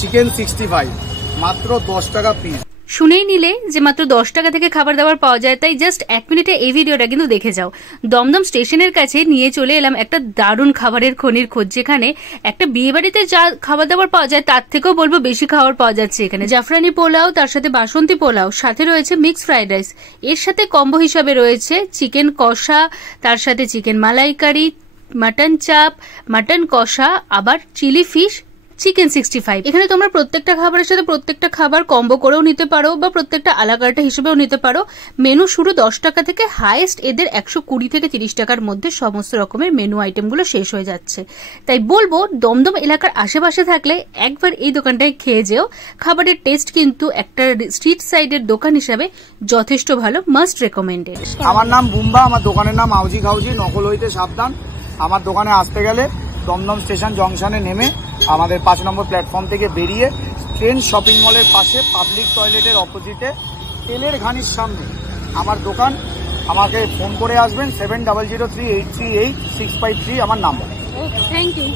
Chicken 65 মাত্র 10 টাকা piece. শুনেই নিলে যে মাত্র 10 টাকা থেকে খাবার দাবার পাওয়া যায়, তাই জাস্ট 1 মিনিটে এই ভিডিওটা কিন্তু দেখে যাও। দমদম স্টেশনের কাছে নিয়ে চলে এলাম একটা দারুণ খাবারের খনির খোঁজ, যেখানে একটা বিয়ে বাড়িতে যা খাবার দাবার পাওয়া যায় তার থেকেও বলবো বেশি খাবার পাওয়া যাচ্ছে এখানে। জাফরানি পোলাও, তার সাথে বাসন্তী পোলাও, সাথে রয়েছে মিক্স ফ্রাইড রাইস, এর সাথে কম্বো হিসাবে রয়েছে চিকেন কষা, তার সাথে চিকেন মালাইকারি, মাটন চাপ, মাটন কষা, আবার চিলি ফিশ, চিকেন 65। এখানে তোমরা প্রত্যেকটা খাবারের সাথে প্রত্যেকটা খাবার কম্বো করেও নিতে পারো বা প্রত্যেকটা আলাকার্টা হিসেবেও নিতে পারো। মেনু শুরু 10 টাকা থেকে, হাইয়েস্ট এদের 120 থেকে 30 টাকার মধ্যে সমস্ত রকমের মেনু আইটেমগুলো শেষ হয়ে যাচ্ছে। তাই বলবো দমদম এলাকার আশেপাশে থাকলে একবার এই দোকানটায় খেয়ে যেও। খাবারের টেস্ট কিন্তু একটা স্ট্রিট সাইডের দোকান হিসাবে যথেষ্ট ভালো, মাস্ট রেকমেন্ডেড। আমার নাম বুম্বা, আমার দোকানের নাম আউজি খাউজি, নকল হইতে সাবধান। আমার দোকানে আসতে গেলে দমদম স্টেশন জংশনে নেমে আমাদের 5 নম্বর প্ল্যাটফর্ম থেকে বেরিয়ে ট্রেন শপিং মলের পাশে পাবলিক টয়লেটের অপোজিটে তেলের ঘানির সামনে আমার দোকান। আমাকে ফোন করে আসবেন 7003838653 আমার নাম্বার। Thank you.